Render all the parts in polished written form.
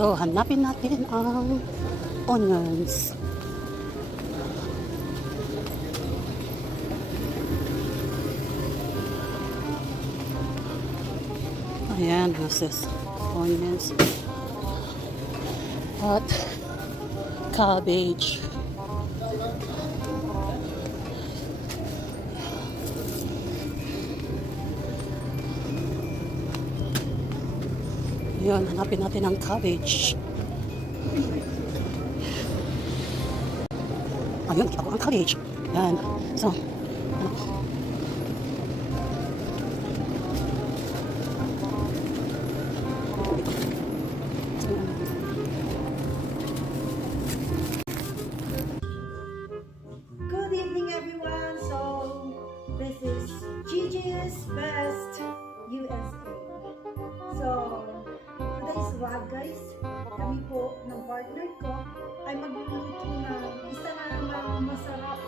So, hanapin natin ang onions. Ayan, this onions at cabbage. Ayan, hanapin natin ang cabbage. Ayun, kita ko ang cabbage. Ayan. So, Good evening, everyone. So, this is Gigi's Best USA. So, today's vlog, guys. Kami po ng partner ko ay magluluto ng isa na namang masarap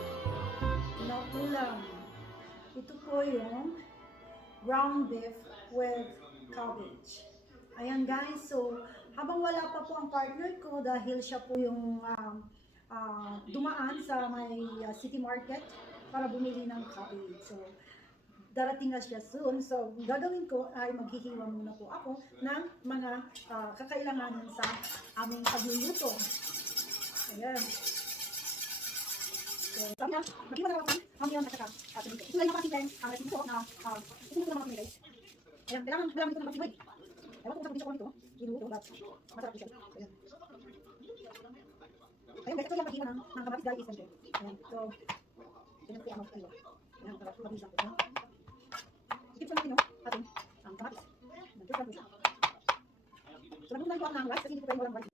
na ulam. Ito po yung ground beef with cabbage. Ayan, guys. So, habang wala pa po ang partner ko dahil siya po yung dumaan sa may city market para bumili ng cabbage. So, darating na siya soon. So, gagawin ko ay maghihiwa muna po ako ng mga kakailanganan sa aming pagluluto. Ayan. So, sabi na, maghiwa na ako ang yan at saka ito lang yung kapatid ang recipe ko na ito naman kami, guys. Ayan, kailangan ito na mag-hiwa. Ewan ko kung sa ito, ginuto, but masarap siya. Ayan. Ayun guys, ito yung maghiwa ng kamatis dahil isang dyan. Ayan, so, pinag-hiwa ang maghiwa. Ayan, para mabisa ko. Ikip sa natin, no? Ating ang kamatis. Nag-hiwa ko siya. So, nagbunan ko ang rice kasi hindi ko pwede walang rice.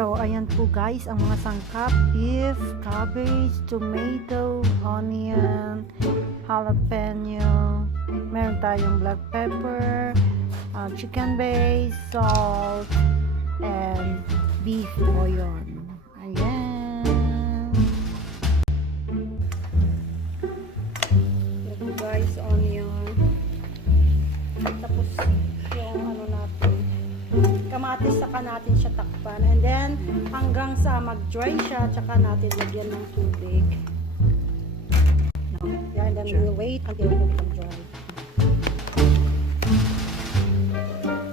So, ayan po guys, ang mga sangkap: beef, cabbage, tomato, onion, jalapeno, meron tayong black pepper, chicken base, salt, and beef po yun. Ayan. Ito po guys, onion. Tapos yung ano natin, kamatis, saka natin siya takpan. And then, hanggang sa mag-dry siya, tsaka natin lagyan ng tubig. Yeah, and then we'll wait until it becomes dry.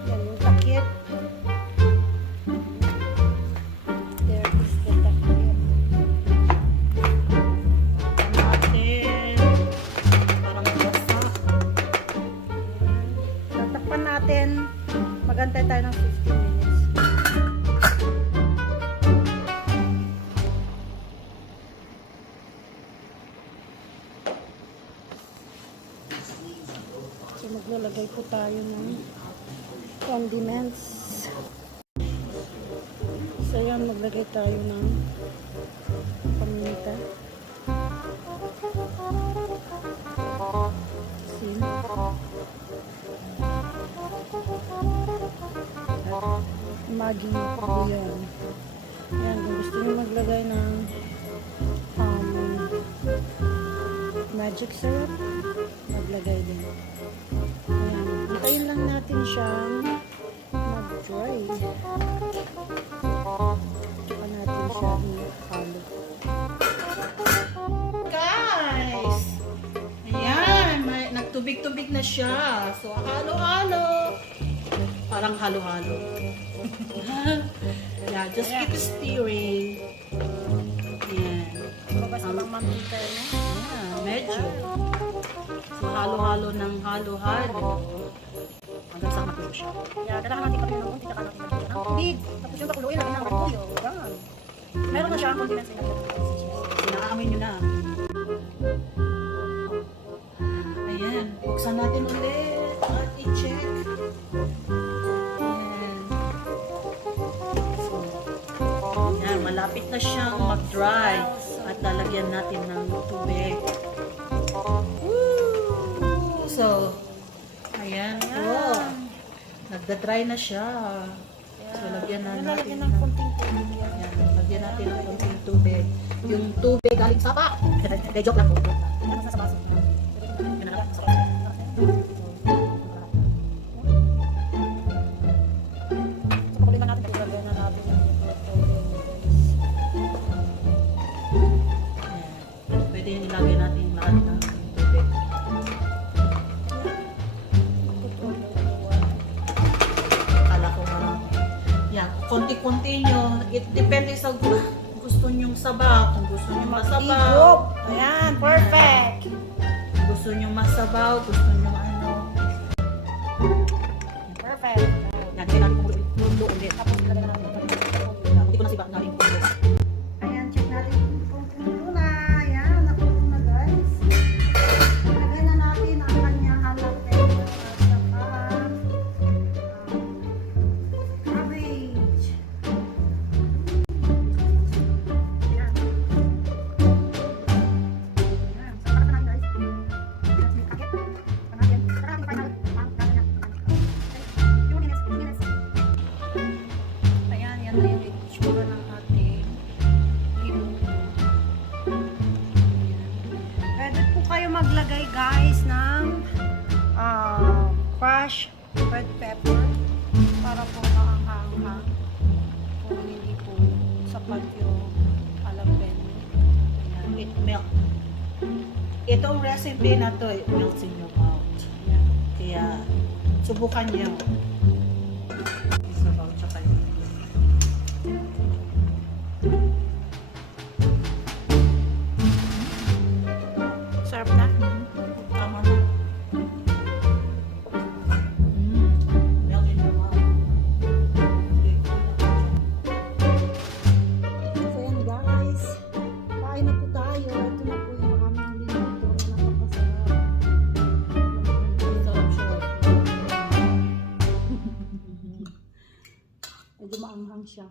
Yan yung takip. There is the takip. Natin. Parang basa. Tatakpan natin. Magantay tayo ng 15 minutes. So, maglalagay po tayo ng condiments. So, yan, maglagay tayo ng paminta. Asin. Maggi po yan. Yan, kung gusto nyo maglagay ng magic syrup, maglagay din. Ayan, hintayin lang natin siyang mag-dry. Tsaka natin siya i-halo. tubig-tubig na siya. So, halo-halo. Parang halo-halo. Yeah, just keep stirring. Yan. Babas na lang mantika na. Yeah, medyo. So, halo-halo ng halo-halo. Hanggang sa matulo siya. Yeah, kailangan natin kami ng unti, saka natin ng tubig. Tapos yung pakuluin natin ng repolyo. Yan. Meron na siya ang condiments na Sinaamin nyo na. Ayan. Buksan natin ulit at i-check. Ayan. So, ayan. Malapit na siyang mag-dry. At lalagyan natin ng tubig. Woo! So, ayan. Oh, nagda-dry na siya. So, lagyan na natin ng konting tubig. Ayan, lagyan natin ng konting tubig. Yung tubig galing sa pa. Kaya joke lang po. Ano sa baso? Yun na lang. So, pakuluin natin, ilagay na natin yung Ayan. Pwede ilagay natin lahat ng tubig. Kala ko marami. Yan, konti-konti nyo. It depende sa gusto nyong sabaw. Kung gusto nyong masabaw. Igop. Ayan, perfect. Kung gusto nyong masabaw. Gusto nyong ano. Perfect. Yan, hindi natin kumulo ulit. Tapos ilagay na natin. Hindi ko na siba na rin kumulo. Ayan, check natin kung kumulo na. Ayan, nakulo na guys. Ilagay na natin ang kanyang jalapeno at saka cabbage. Ayan. Ayan, so para na natin guys. Let's make it. Para natin. Para natin final ang kanya. Few minutes. Ayan, yan na yung itsura ng ating limuto. Ayan. Pwede po kayo maglagay guys ng crushed red pepper para po maanghang-hang kung hindi po sapat yung jalapeno. Ayan. It melt. Itong recipe na to, it melts in your mouth. Ayan. Kaya, subukan nyo. Isabaw tsaka yun. Sarap na? Tama na. Melt in your mouth. Okay. So yan guys, kain na po tayo. Ito na po yung aming limuto na napakasarap. Sarap siya. Medyo maanghang siya.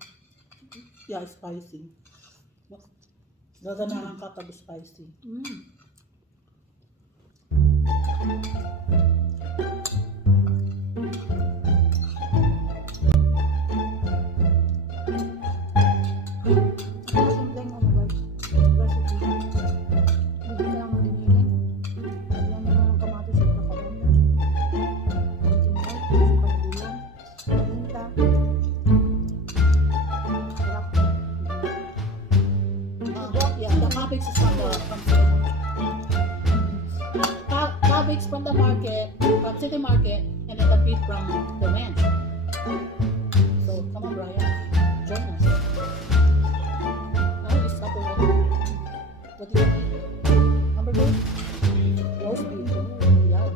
Yeah, spicy. Gaganahan ka pag spicy. Simpleng ano guys, recipe. Hindi kailangan dinilin. Alam mo ng kamatis at nakabon. Konting salt, sukal ulam, paminta. Sarap. Yeah, the cabbage is from the cabbage from the market, from city market, and then the beef from the ranch. So come on, Brian, join us. Now we stop already. What do you eat? Hamburger? Roast beef. Ooh, yum.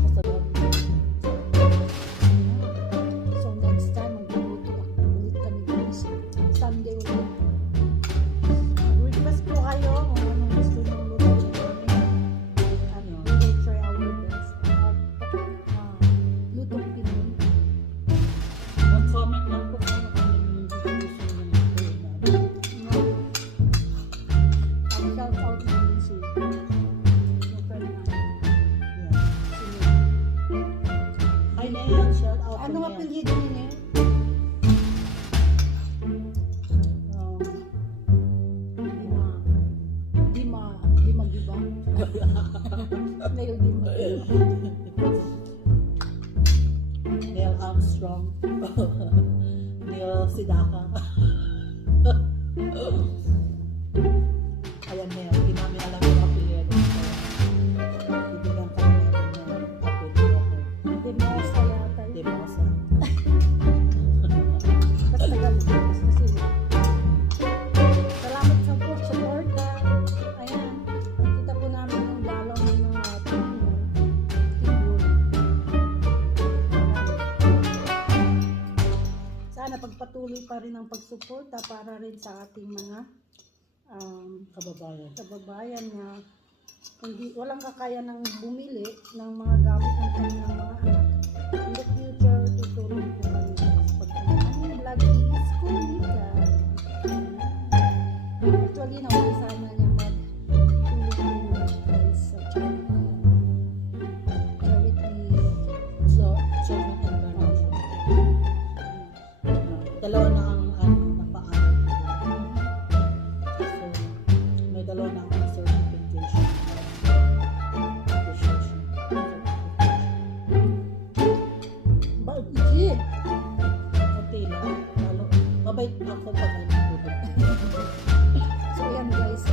Masarap. So next time, magluluto ako ulit kami guys. Sunday ulit. Mag-request po kayo kung anong gusto nyo lutuin namin. Ano? We will try our best. Lutong Pinoy. Mag-comment lang po kung ano yung gusto nyo lutuin natin. Ang shout out namin si yung friend namin. Yeah. Si Hi, Neil. Shout out ano to nga Neil. apelyido ni Neo? Di magiba. Neo di magiba. Neil Armstrong. Neil Sidaka. pa rin ang pagsuporta para rin sa ating mga Kababayan. kababayan na hindi walang kakaya ng bumili ng mga gamit ng kanilang mga anak. In the future, tutulong po kami sa pagkakaming vlog is Kunika. Actually, naumisa na niya mag-tulong guys sa channel. Charity. So, children incarnation. Dalawa na ang napaaral. So, may dalawa na ang certification. Appreciation. But, yeah. Okay lang. Lalo, mabait ako pag ano. So, yan guys.